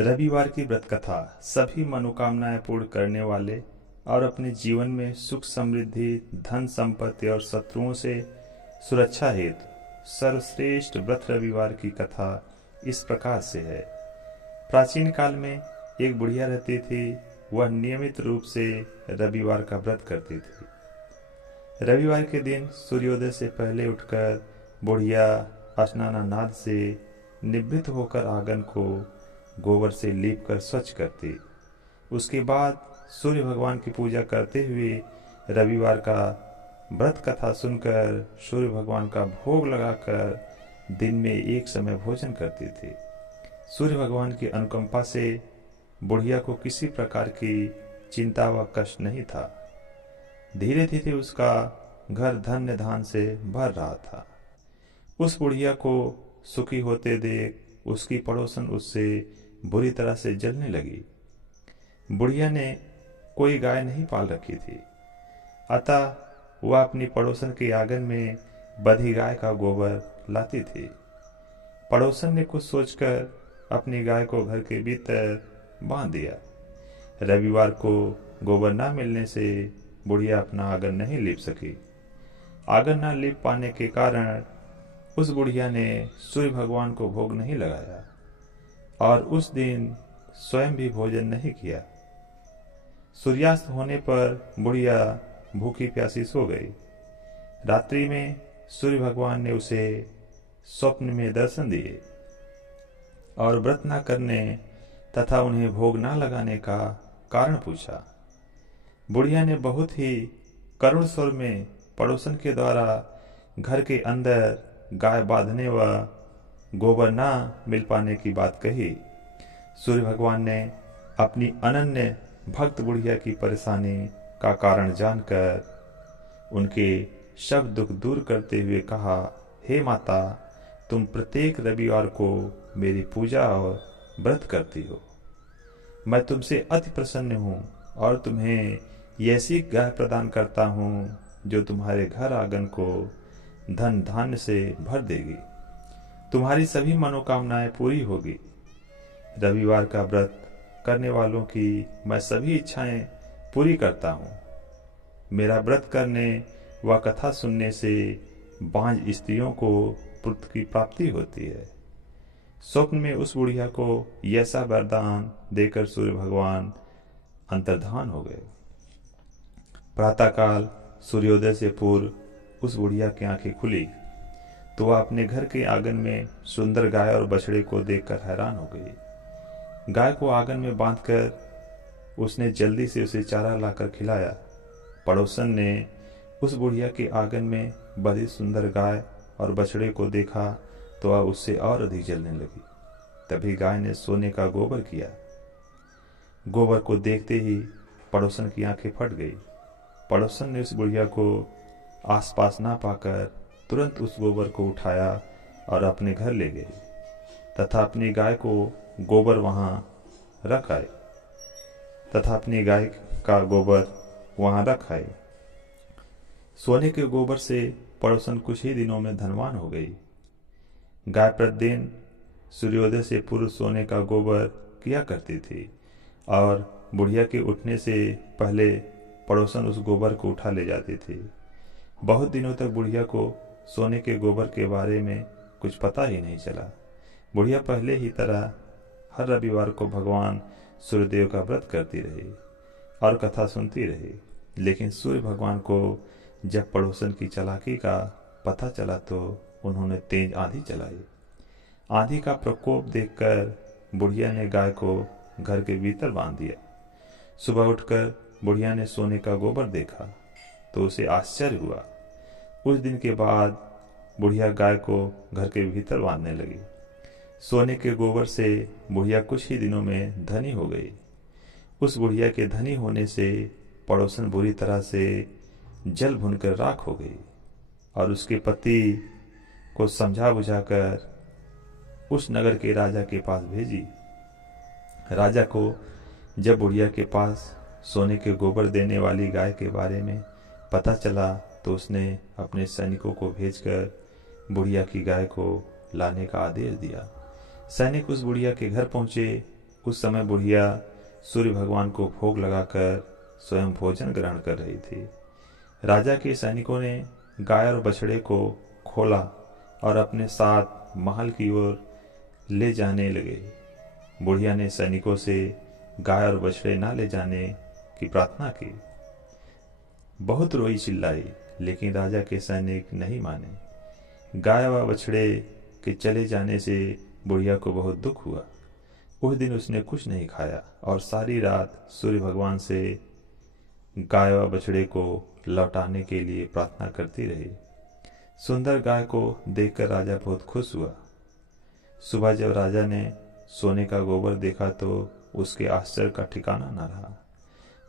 रविवार की व्रत कथा सभी मनोकामनाएं पूर्ण करने वाले और अपने जीवन में सुख समृद्धि धन संपत्ति और शत्रुओं से सुरक्षा हेतु सर्वश्रेष्ठ व्रत रविवार की कथा इस प्रकार से है। प्राचीन काल में एक बुढ़िया रहती थी। वह नियमित रूप से रविवार का व्रत करती थी। रविवार के दिन सूर्योदय से पहले उठकर बुढ़िया स्नानानाद से निवृत्त होकर आंगन को गोबर से लीप कर स्वच्छ करती। उसके बाद सूर्य भगवान की पूजा करते हुए रविवार का व्रत कथा सुनकर सूर्य भगवान का भोग लगाकर दिन में एक समय भोजन करती थी। सूर्य भगवान की अनुकंपा से बुढ़िया को किसी प्रकार की चिंता व कष्ट नहीं था। धीरे धीरे उसका घर धन्य धान से भर रहा था। उस बुढ़िया को सुखी होते देख उसकी पड़ोसन उससे बुरी तरह से जलने लगी। बुढ़िया ने कोई गाय नहीं पाल रखी थी, अतः वह अपनी पड़ोसन के आंगन में बंधी गाय का गोबर लाती थी। पड़ोसन ने कुछ सोचकर अपनी गाय को घर के भीतर बांध दिया। रविवार को गोबर न मिलने से बुढ़िया अपना आंगन नहीं लीप सकी। आंगन न लीप पाने के कारण उस बुढ़िया ने सूर्य भगवान को भोग नहीं लगाया और उस दिन स्वयं भी भोजन नहीं किया। सूर्यास्त होने पर बुढ़िया भूखी प्यासी सो गई। रात्रि में सूर्य भगवान ने उसे स्वप्न में दर्शन दिए और व्रत न करने तथा उन्हें भोग न लगाने का कारण पूछा। बुढ़िया ने बहुत ही करुण स्वर में पड़ोसन के द्वारा घर के अंदर गाय बांधने व गोबर न मिल पाने की बात कही। सूर्य भगवान ने अपनी अनन्य भक्त बुढ़िया की परेशानी का कारण जानकर उनके सब दुख दूर करते हुए कहा, हे माता, तुम प्रत्येक रविवार को मेरी पूजा और व्रत करती हो। मैं तुमसे अति प्रसन्न हूँ और तुम्हें ऐसी गाय प्रदान करता हूँ जो तुम्हारे घर आंगन को धन धान्य से भर देगी। तुम्हारी सभी मनोकामनाएं पूरी होगी। रविवार का व्रत करने वालों की मैं सभी इच्छाएं पूरी करता हूँ। मेरा व्रत करने व कथा सुनने से बांझ स्त्रियों को पुत्र की प्राप्ति होती है। स्वप्न में उस बुढ़िया को ऐसा वरदान देकर सूर्य भगवान अंतर्धान हो गए। प्रातःकाल सूर्योदय से पूर्व उस बुढ़िया की आंखें खुली तो वह अपने घर के आंगन में सुंदर गाय और बछड़े को देखकर हैरान हो गई। गाय को आंगन में बांधकर उसने जल्दी से उसे चारा लाकर खिलाया। पड़ोसन ने उस बुढ़िया के आंगन में बड़ी सुंदर गाय और बछड़े को देखा तो वह उससे और अधिक जलने लगी। तभी गाय ने सोने का गोबर किया। गोबर को देखते ही पड़ोसन की आंखें फट गई। पड़ोसन ने उस बुढ़िया को आसपास ना पाकर तुरंत उस गोबर को उठाया और अपने घर ले गए तथा अपनी गाय को गोबर वहां रख आए सोने के गोबर से पड़ोसन कुछ ही दिनों में धनवान हो गई। गाय प्रतिदिन सूर्योदय से पूर्व सोने का गोबर किया करती थी और बुढ़िया के उठने से पहले पड़ोसन उस गोबर को उठा ले जाती थी। बहुत दिनों तक बुढ़िया को सोने के गोबर के बारे में कुछ पता ही नहीं चला। बुढ़िया पहले ही तरह हर रविवार को भगवान सूर्यदेव का व्रत करती रही और कथा सुनती रही। लेकिन सूर्य भगवान को जब पड़ोसन की चालाकी का पता चला तो उन्होंने तेज आंधी चलाई। आंधी का प्रकोप देखकर बुढ़िया ने गाय को घर के भीतर बांध दिया। सुबह उठकर बुढ़िया ने सोने का गोबर देखा तो उसे आश्चर्य हुआ। कुछ दिन के बाद बुढ़िया गाय को घर के भीतर बांधने लगी। सोने के गोबर से बुढ़िया कुछ ही दिनों में धनी हो गई। उस बुढ़िया के धनी होने से पड़ोसन बुरी तरह से जल भुनकर राख हो गई और उसके पति को समझा बुझाकर उस नगर के राजा के पास भेजी। राजा को जब बुढ़िया के पास सोने के गोबर देने वाली गाय के बारे में पता चला तो उसने अपने सैनिकों को भेजकर बुढ़िया की गाय को लाने का आदेश दिया। सैनिक उस बुढ़िया के घर पहुंचे उस समय बुढ़िया सूर्य भगवान को भोग लगाकर स्वयं भोजन ग्रहण कर रही थी। राजा के सैनिकों ने गाय और बछड़े को खोला और अपने साथ महल की ओर ले जाने लगे। बुढ़िया ने सैनिकों से गाय और बछड़े न ले जाने की प्रार्थना की। बहुत रोई चिल्लाई, लेकिन राजा के सैनिक नहीं माने। गाय व बछड़े के चले जाने से बुढ़िया को बहुत दुख हुआ। उस दिन उसने कुछ नहीं खाया और सारी रात सूर्य भगवान से गाय व बछड़े को लौटाने के लिए प्रार्थना करती रही। सुंदर गाय को देखकर राजा बहुत खुश हुआ। सुबह जब राजा ने सोने का गोबर देखा तो उसके आश्चर्य का ठिकाना न रहा।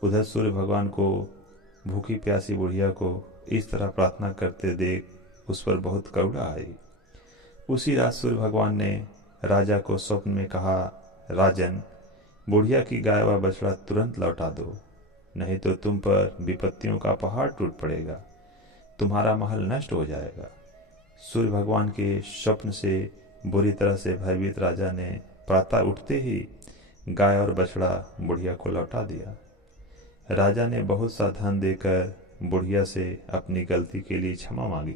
उधर सूर्य भगवान को भूखी प्यासी बुढ़िया को इस तरह प्रार्थना करते देख उस पर बहुत करुणा आई। उसी रात सूर्य भगवान ने राजा को स्वप्न में कहा, राजन, बुढ़िया की गाय व बछड़ा तुरंत लौटा दो, नहीं तो तुम पर विपत्तियों का पहाड़ टूट पड़ेगा, तुम्हारा महल नष्ट हो जाएगा। सूर्य भगवान के स्वप्न से बुरी तरह से भयभीत राजा ने प्रातः उठते ही गाय और बछड़ा बुढ़िया को लौटा दिया। राजा ने बहुत सा धन देकर बुढ़िया से अपनी गलती के लिए क्षमा मांगी।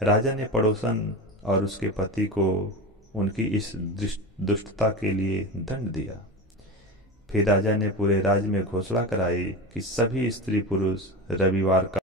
राजा ने पड़ोसन और उसके पति को उनकी इस दुष्टता के लिए दंड दिया। फिर राजा ने पूरे राज्य में घोषणा कराई कि सभी स्त्री पुरुष रविवार का